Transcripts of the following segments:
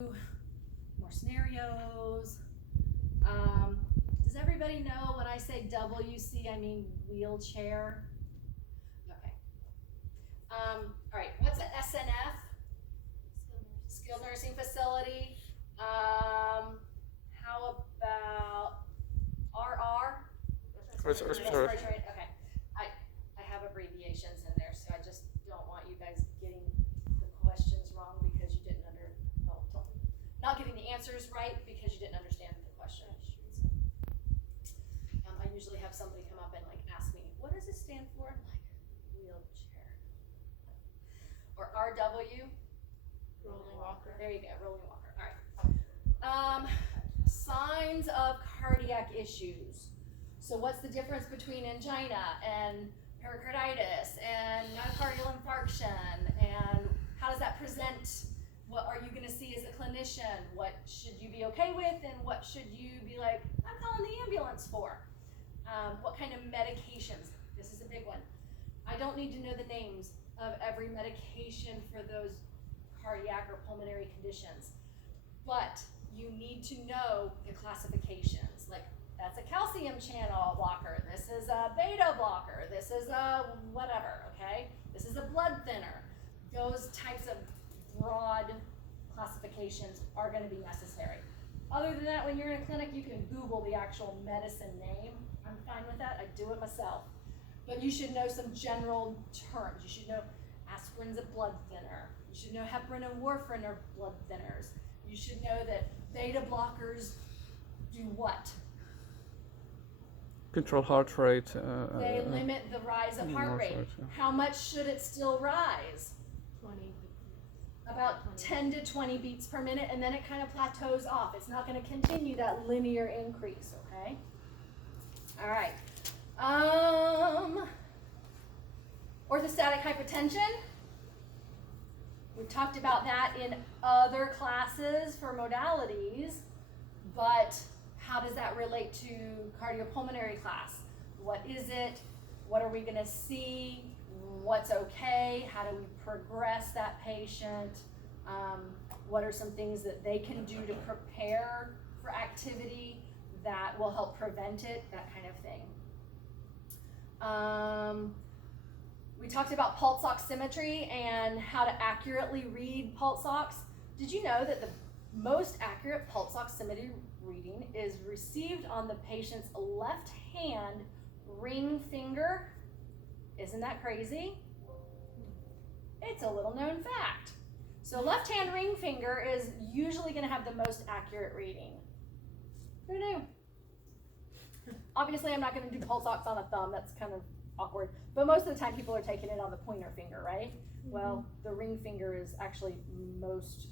more scenarios. Does everybody know when I say WC, I mean wheelchair? Okay. All right, what's an SNF? Skilled nursing facility. How about RR? Respiratory. Okay. I have abbreviations in there, so I just don't want you guys getting the questions wrong because you didn't not getting the answers right because you didn't understand the question. I usually have somebody come up and like ask me, what does this stand for? I'm like, wheelchair. Or RW? Rolling walker. There you go, rolling walker. All right. Signs of cardiac issues. So what's the difference between angina and pericarditis and myocardial infarction, and how does that present? What are you going to see as a clinician? What should you be okay with, and what should you be like, I'm calling the ambulance for? What kind of medications? This is a big one. I don't need to know the names of every medication for those cardiac or pulmonary conditions, but you need to know the classifications. Like, that's a calcium channel blocker, this is a beta blocker, this is a whatever, okay? This is a blood thinner. Those types of broad classifications are going to be necessary. Other than that, when you're in a clinic, you can Google the actual medicine name. I'm fine with that, I do it myself. But you should know some general terms. You should know aspirin's a blood thinner. You should know heparin and warfarin are blood thinners. You should know that beta blockers do what? Control heart rate. They limit the rise of heart rate. Yeah. How much should it still rise? 20. About 10 to 20 beats per minute, and then it kind of plateaus off. It's not going to continue that linear increase, okay? All right. Orthostatic hypotension. We talked about that in other classes for modalities, but how does that relate to cardiopulmonary class? What is it? What are we going to see? What's okay? How do we progress that patient? What are some things that they can do to prepare for activity that will help prevent it? That kind of thing. We talked about pulse oximetry and how to accurately read pulse ox. Did you know that the most accurate pulse oximetry reading is received on the patient's left hand ring finger? Isn't that crazy? It's a little known fact. So left hand ring finger is usually going to have the most accurate reading. Who knew? Obviously, I'm not going to do pulse ox on a thumb. That's kind of awkward. But most of the time, people are taking it on the pointer finger, right? Mm-hmm. Well, the ring finger is actually most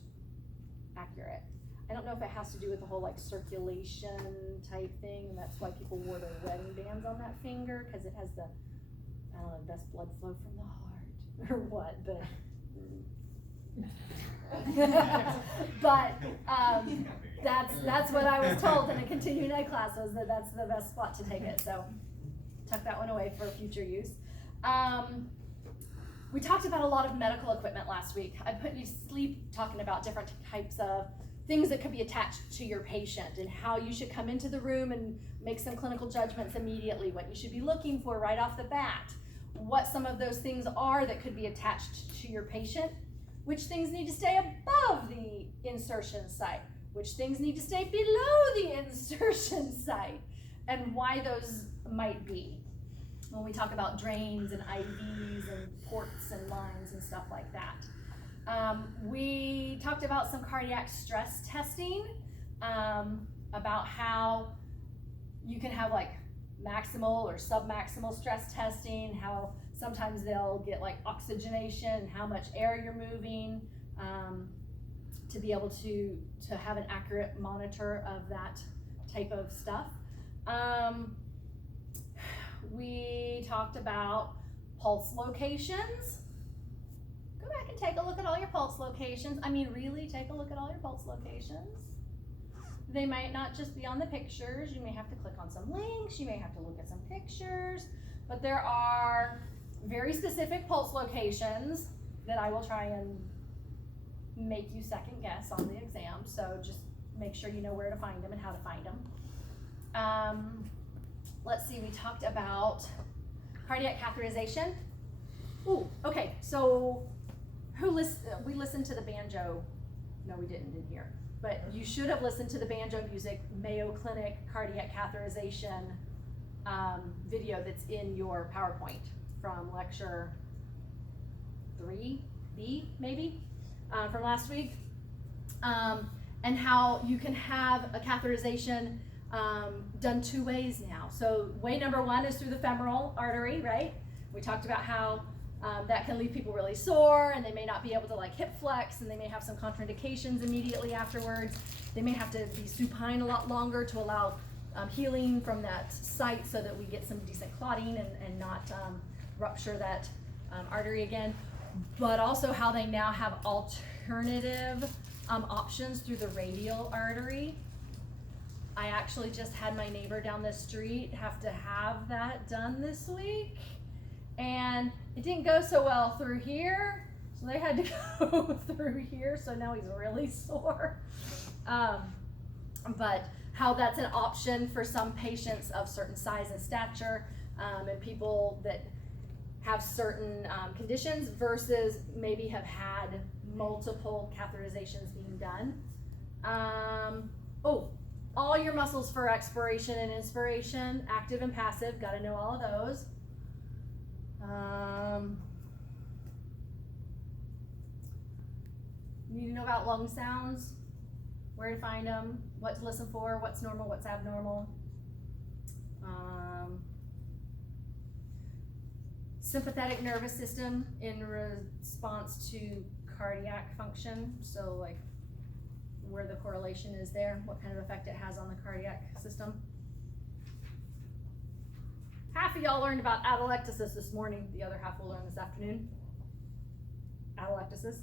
accurate. I don't know if it has to do with the whole like circulation type thing, and that's why people wore their wedding bands on that finger, because it has the, I don't know, best blood flow from the heart or what, but. But that's what I was told in a continuing ed class, was that that's the best spot to take it. So tuck that one away for future use. We talked about a lot of medical equipment last week. I put you to sleep talking about different types of things that could be attached to your patient and how you should come into the room and make some clinical judgments immediately, what you should be looking for right off the bat, what some of those things are that could be attached to your patient, which things need to stay above the insertion site, which things need to stay below the insertion site, and why those might be. When we talk about drains and IVs and ports and lines and stuff like that. We talked about some cardiac stress testing, about how you can have like maximal or submaximal stress testing, how sometimes they'll get like oxygenation, how much air you're moving, to be able to have an accurate monitor of that type of stuff. We talked about pulse locations. Go back and take a look at all your pulse locations. I mean, really take a look at all your pulse locations. They might not just be on the pictures. You may have to click on some links. You may have to look at some pictures. But there are very specific pulse locations that I will try and make you second guess on the exam, so just make sure you know where to find them and how to find them. Let's see, we talked about cardiac catheterization. Ooh, okay, so we listened to the banjo, no we didn't in here, but you should have listened to the banjo music Mayo Clinic cardiac catheterization video that's in your PowerPoint from lecture 3B maybe, from last week, and how you can have a catheterization done two ways now. So way number one is through the femoral artery, right? We talked about how that can leave people really sore, and they may not be able to like hip flex, and they may have some contraindications immediately afterwards. They may have to be supine a lot longer to allow healing from that site so that we get some decent clotting and not rupture that artery again. But also how they now have alternative options through the radial artery. I actually just had my neighbor down the street have to have that done this week, and it didn't go so well through here, so they had to go through here, so now he's really sore. But how that's an option for some patients of certain size and stature, and people that have certain conditions versus maybe have had multiple catheterizations being done. All your muscles for expiration and inspiration, active and passive, gotta know all of those. You need to know about lung sounds, where to find them, what to listen for, what's normal, what's abnormal. Sympathetic nervous system in response to cardiac function, so like where the correlation is there, what kind of effect it has on the cardiac system. Half of y'all learned about atelectasis this morning, the other half will learn this afternoon. Atelectasis.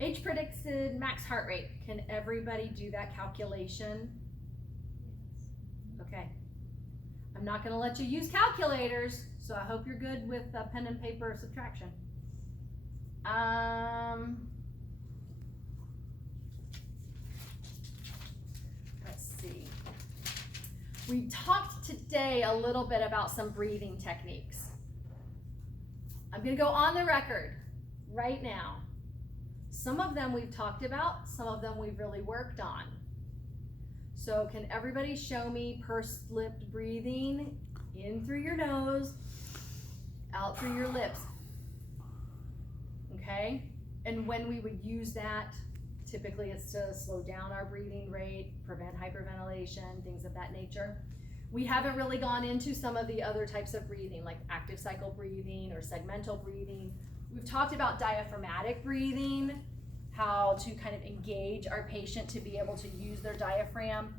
Age predicted max heart rate. Can everybody do that calculation? Okay. I'm not going to let you use calculators, so I hope you're good with pen and paper subtraction. Let's see. We talked today a little bit about some breathing techniques. I'm going to go on the record right now. Some of them we've talked about, some of them we've really worked on. So can everybody show me pursed lipped breathing? In through your nose, out through your lips. Okay? And when we would use that, typically it's to slow down our breathing rate, prevent hyperventilation, things of that nature. We haven't really gone into some of the other types of breathing, like active cycle breathing or segmental breathing. We've talked about diaphragmatic breathing, how to kind of engage our patient to be able to use their diaphragm.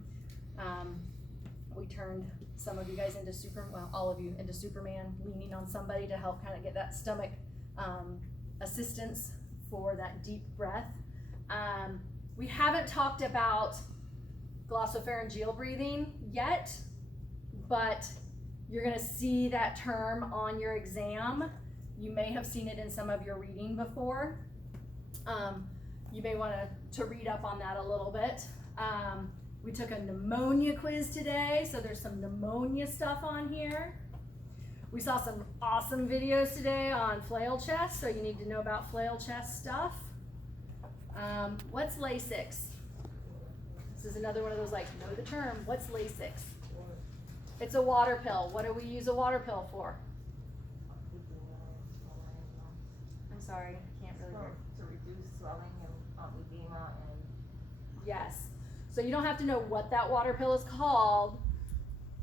We turned some of you guys into all of you into Superman, leaning on somebody to help kind of get that stomach assistance for that deep breath. We haven't talked about glossopharyngeal breathing yet, but you're gonna see that term on your exam. You may have seen it in some of your reading before. You may want to read up on that a little bit. We took a pneumonia quiz today, so there's some pneumonia stuff on here. We saw some awesome videos today on flail chest, so you need to know about flail chest stuff. What's Lasix? This is another one of those like, know the term. What's Lasix? It's a water pill. What do we use a water pill for? I'm sorry, I can't really hear. To reduce swelling and edema and. Yes. So you don't have to know what that water pill is called.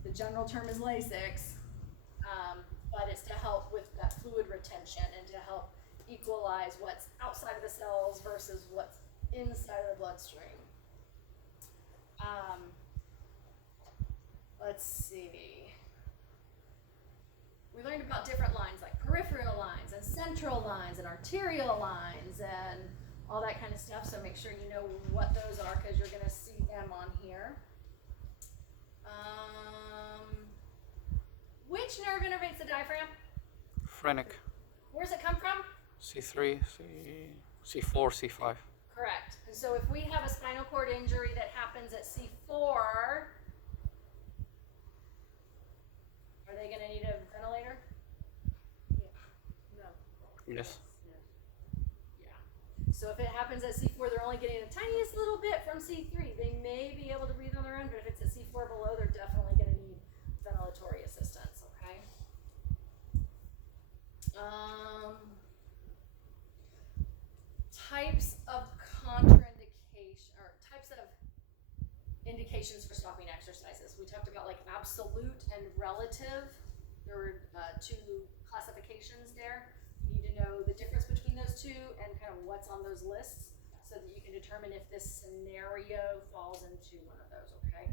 The general term is Lasix, but it's to help with that fluid retention and to help equalize what's outside of the cells versus what's inside of the bloodstream. Let's see. We learned about different lines like peripheral lines and central lines and arterial lines and all that kind of stuff, so make sure you know what those are because you're going to see them on here. Which nerve innervates the diaphragm? schizophrenic. Where's it come from? C3, C4, C5. Correct. And so if we have a spinal cord injury that happens at C4, are they going to need a ventilator? Yes. Yeah. So if it happens at C4, they're only getting the tiniest little bit from C3. They may be able to breathe on their own, but if it's at C4 below, they're definitely going to need ventilatory assistance, okay? Types of contraindication, or types of indications for stopping exercises. We talked about like absolute and relative. There were two classifications there. You need to know the difference between those two and kind of what's on those lists so that you can determine if this scenario falls into one of those, okay?